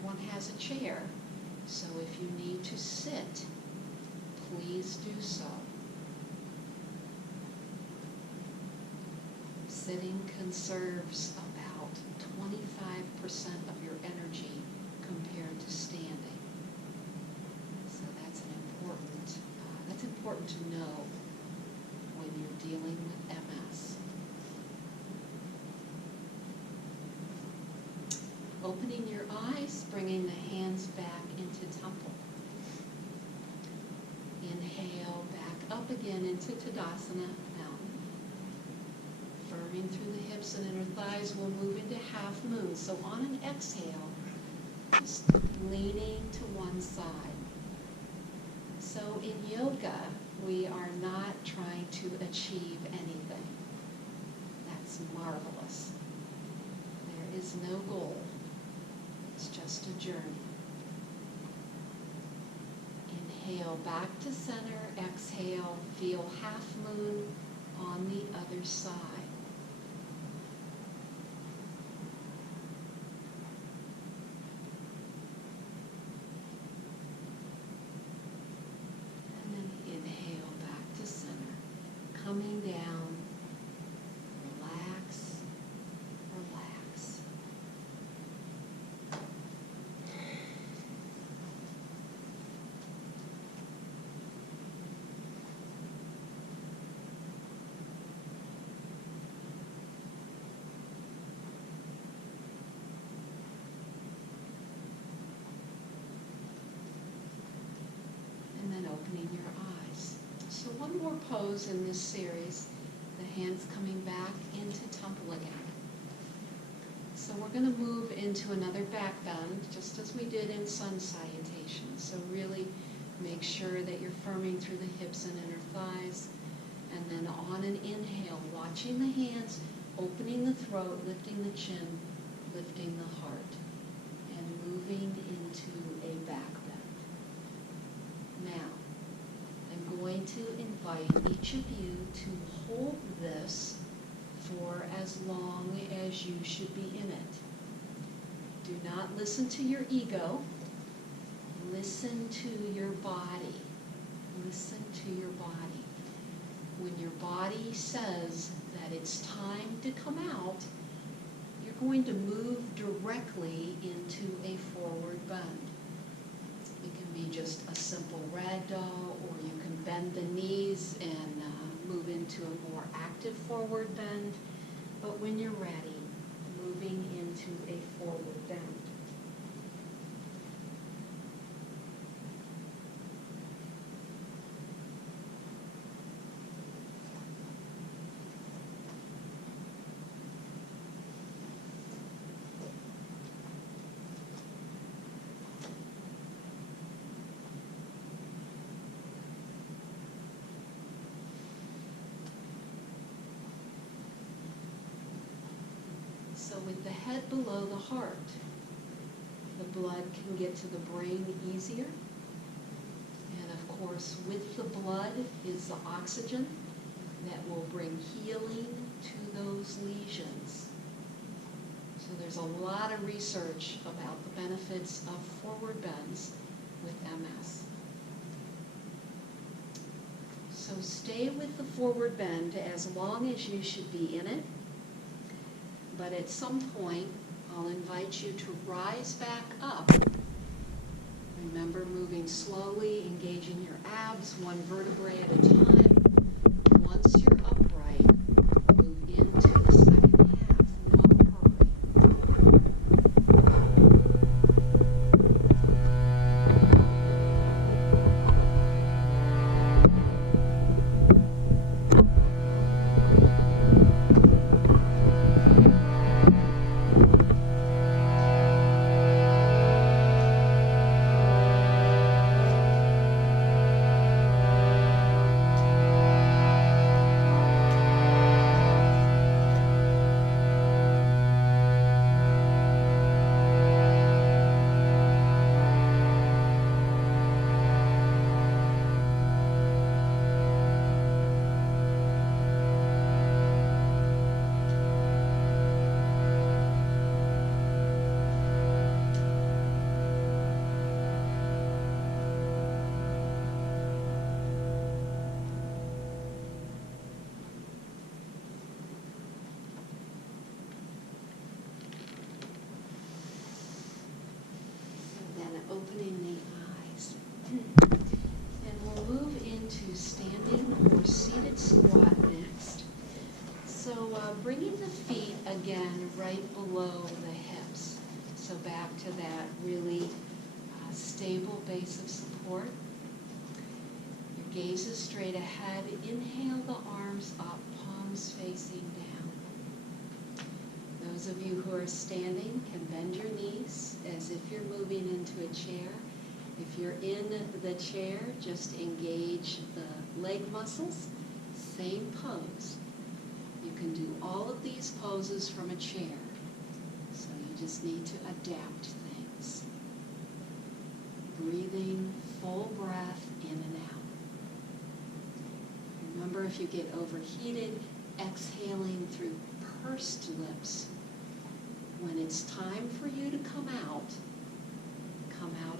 everyone has a chair, so if you need to sit, please do so. Sitting conserves about 25% of your energy compared to standing. So that's important to know when you're dealing with MS. Opening your eyes, bringing the hands back into temple. Inhale, back up again into Tadasana, mountain. Firming through the hips and inner thighs, we'll move into half moon. So on an exhale, just leaning to one side. So in yoga, we are not trying to achieve anything. That's marvelous. There is no goal. It's just a journey. Inhale back to center, exhale, feel half moon on the other side. And then inhale back to center, coming down, relax, relax. And then opening your eyes. So one more pose in this series, the hands coming back into temple again. So we're going to move into another back bend, just as we did in sun salutation. So really make sure that you're firming through the hips and inner thighs. And then on an inhale, watching the hands, opening the throat, lifting the chin, lifting the heart, and moving into a back bend. Now, I'm going to invite each of you to hold this for as long as you should be in it. Do not listen to your ego. Listen to your body. Listen to your body. When your body says that it's time to come out, you're going to move directly into a forward bend. It can be just a simple ragdoll, or you can bend the knees and move into a more active forward bend. But when you're ready, moving into a forward bend. So with the head below the heart, the blood can get to the brain easier. And of course, with the blood is the oxygen that will bring healing to those lesions. So there's a lot of research about the benefits of forward bends with MS. So stay with the forward bend as long as you should be in it. But at some point, I'll invite you to rise back up. Remember, moving slowly, engaging your abs, one vertebrae at a time. Once you're upright, move into the second half, no hurry. right below the hips. So back to that really stable base of support. Your gaze is straight ahead. Inhale the arms up, palms facing down. Those of you who are standing can bend your knees as if you're moving into a chair. If you're in the chair, just engage the leg muscles. Same pose. You can do all of these poses from a chair. So you just need to adapt things. Breathing, full breath in and out. Remember, if you get overheated, exhaling through pursed lips. When it's time for you to come out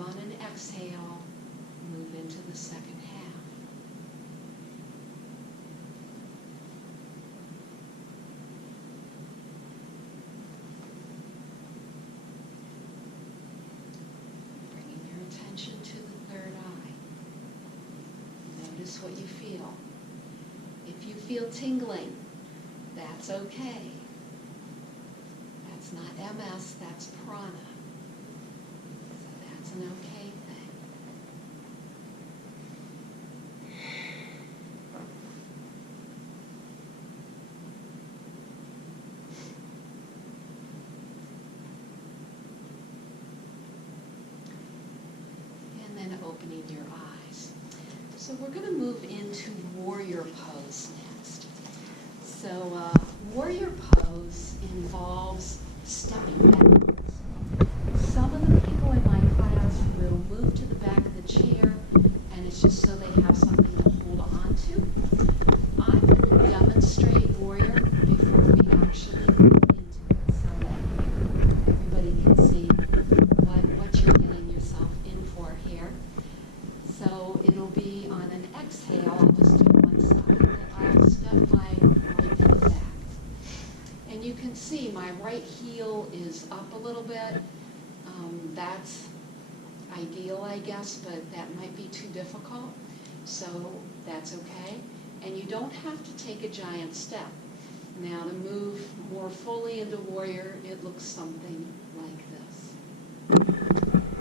on an exhale, move into the second half. Bringing your attention to the third eye. Notice what you feel. If you feel tingling, that's okay. That's not MS, that's prana. So that's an okay thing. And then opening your eyes. So we're going to move into warrior pose next. So warrior pose involves stepping backwards. Some of the people in my class will move to the back of the chair, and it's just so they have something to hold on to. I'm going to demonstrate warrior before we actually move into it so that everybody can see what you're getting yourself in for here. So it'll be on an exhale, I'll just do one side. I'll step my right foot back. And you can see my right heel is up a little bit. That's ideal, I guess, but that might be too difficult. So that's okay. And you don't have to take a giant step. Now to move more fully into warrior, it looks something like this.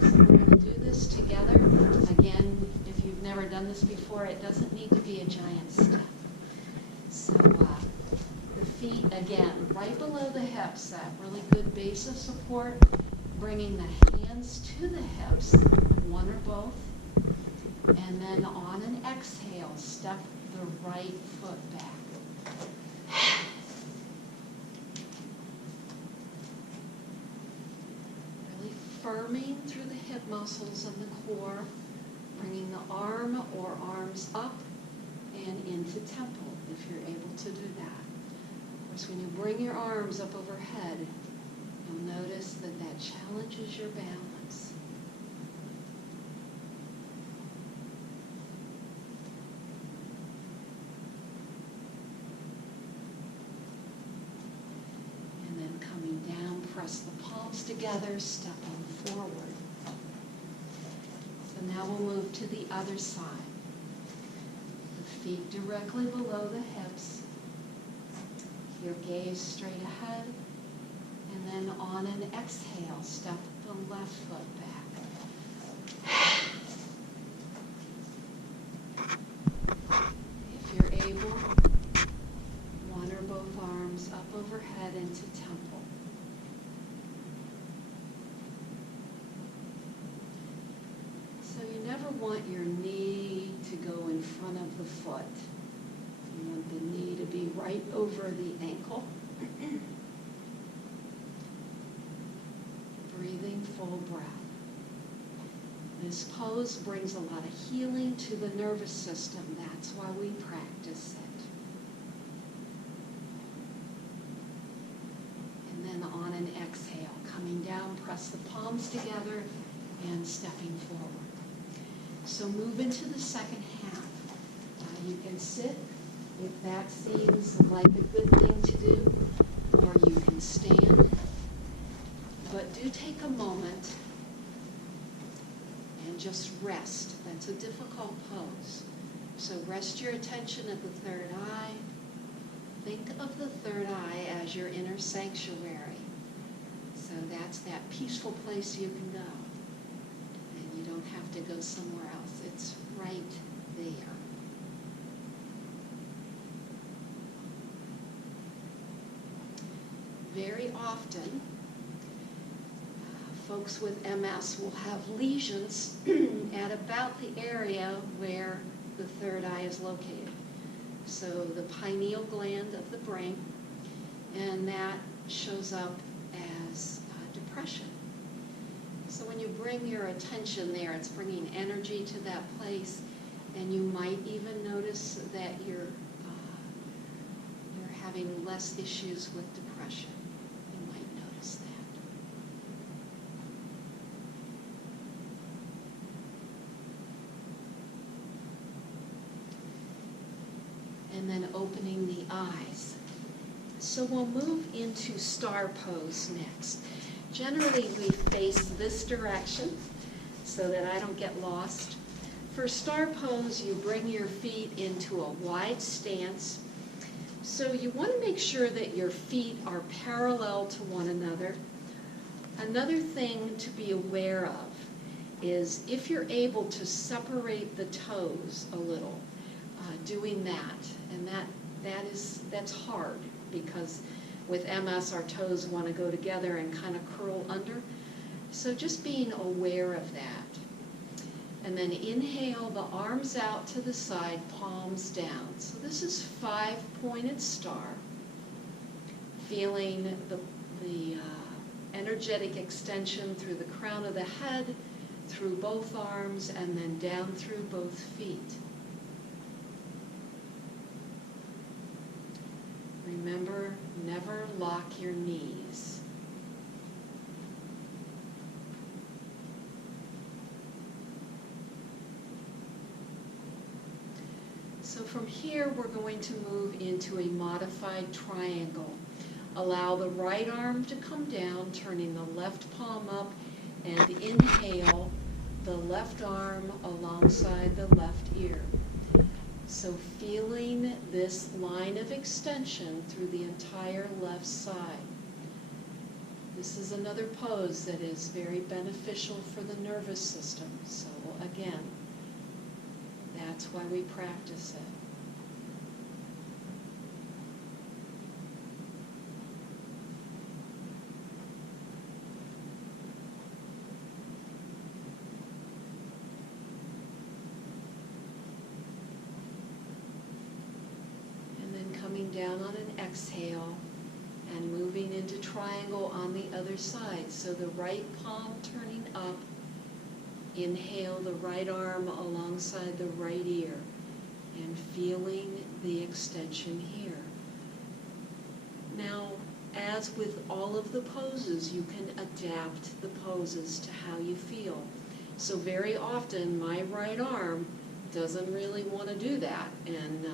So we're going to do this together. Again, if you've never done this before, it doesn't need to be a giant step. So the feet, again, right below the hips, that really good base of support, bringing the hands to the hips, one or both, and then on an exhale, step the right foot back. Really firming through the hip muscles and the core, bringing the arm or arms up and into temple, if you're able to do that. Of course, when you bring your arms up overhead, you'll notice that that challenges your balance. And then coming down, press the palms together, stepping forward. So now we'll move to the other side. The feet directly below the hips. Your gaze straight ahead. And then on an exhale, step the left foot back. If you're able, one or both arms up overhead into temple. So you never want your knee to go in front of the foot. You want the knee to be right over the ankle. Breathing full breath. This pose brings a lot of healing to the nervous system. That's why we practice it. And then on an exhale, coming down, press the palms together and stepping forward. So move into the second half. You can sit if that seems like a good thing to do, or you can stand. But do take a moment and just rest. That's a difficult pose. So rest your attention at the third eye. Think of the third eye as your inner sanctuary. that's that peaceful place you can go. And you don't have to go somewhere else. It's right there. Very often, folks with MS will have lesions at about the area where the third eye is located. So the pineal gland of the brain, and that shows up as depression. So when you bring your attention there, it's bringing energy to that place, and you might even notice that you're having less issues with depression. You might notice that. And then opening the eyes. So we'll move into star pose next. Generally, we face this direction so that I don't get lost. For star pose, you bring your feet into a wide stance. So you want to make sure that your feet are parallel to one another. Another thing to be aware of is if you're able to separate the toes a little, doing that, and that's hard because with MS our toes want to go together and kind of curl under. So just being aware of that. And then inhale the arms out to the side, palms down. So this is 5-pointed star. Feeling the energetic extension through the crown of the head, through both arms, and then down through both feet. Remember, never lock your knees. So from here, we're going to move into a modified triangle. Allow the right arm to come down, turning the left palm up, and inhale the left arm alongside the left ear. So feeling this line of extension through the entire left side. This is another pose that is very beneficial for the nervous system. So again, that's why we practice it. Coming down on an exhale and moving into triangle on the other side. So the right palm turning up, inhale the right arm alongside the right ear and feeling the extension here. Now, as with all of the poses, you can adapt the poses to how you feel. So very often my right arm doesn't really want to do that, and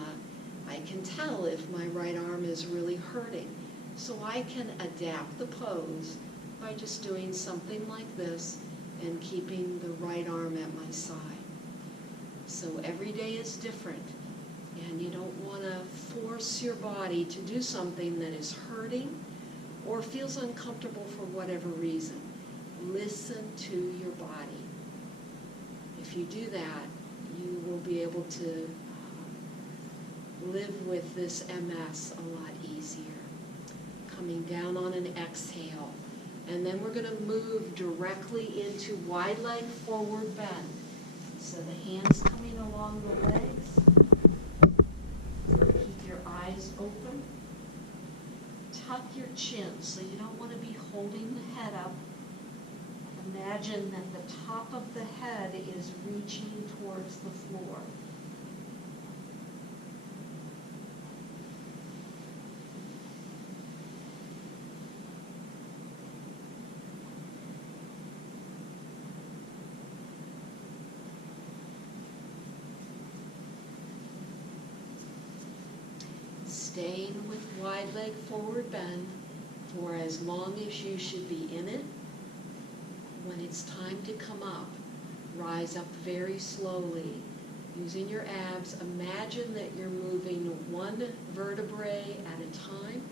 I can tell if my right arm is really hurting. So I can adapt the pose by just doing something like this and keeping the right arm at my side. So every day is different, and you don't want to force your body to do something that is hurting or feels uncomfortable for whatever reason. Listen to your body. If you do that, you will be able to live with this MS a lot easier. Coming down on an exhale. And then we're going to move directly into wide leg forward bend. So the hands coming along the legs. Keep your eyes open. Tuck your chin, so you don't want to be holding the head up. Imagine that the top of the head is reaching towards the floor. Staying with wide leg forward bend for as long as you should be in it. When it's time to come up, rise up very slowly. Using your abs, imagine that you're moving one vertebrae at a time,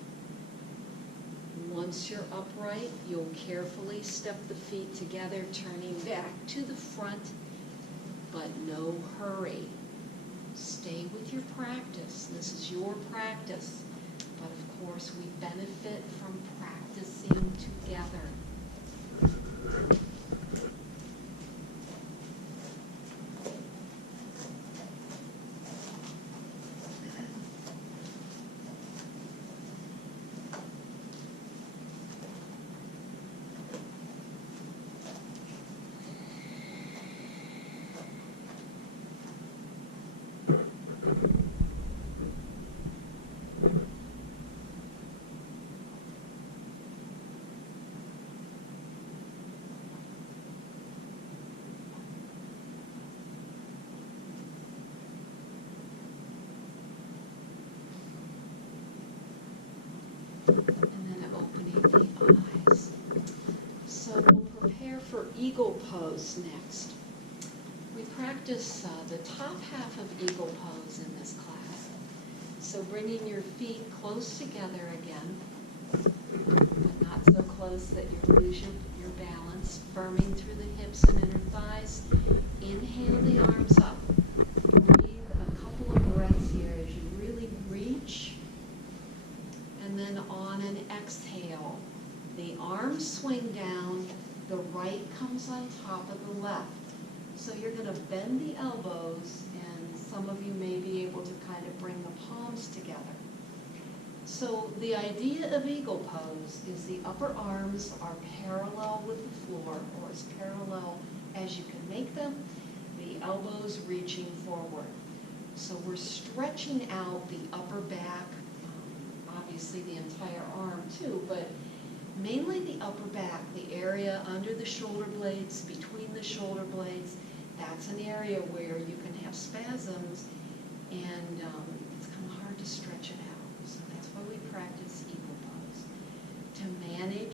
once you're upright, you'll carefully step the feet together, turning back to the front, but no hurry. Stay with your practice. This is your practice. But of course, we benefit from practicing together. And then opening the eyes. So we'll prepare for eagle pose next. We practice the top half of eagle pose in this class. So bringing your feet close together again, but not so close that you lose your balance. Firming through the hips and inner thighs. Inhale the arms up. Breathe a couple of breaths here as you really reach. And then on an exhale, the arms swing down, the right comes on top of the left. So you're going to bend the elbows, and some of you may be able to kind of bring the palms together. So the idea of eagle pose is the upper arms are parallel with the floor, or as parallel as you can make them, the elbows reaching forward. So we're stretching out the upper back, obviously the entire arm too, but mainly the upper back, the area under the shoulder blades, between the shoulder blades. That's an area where you can have spasms, and it's kind of hard to stretch it out. So that's why we practice eagle pose. To manage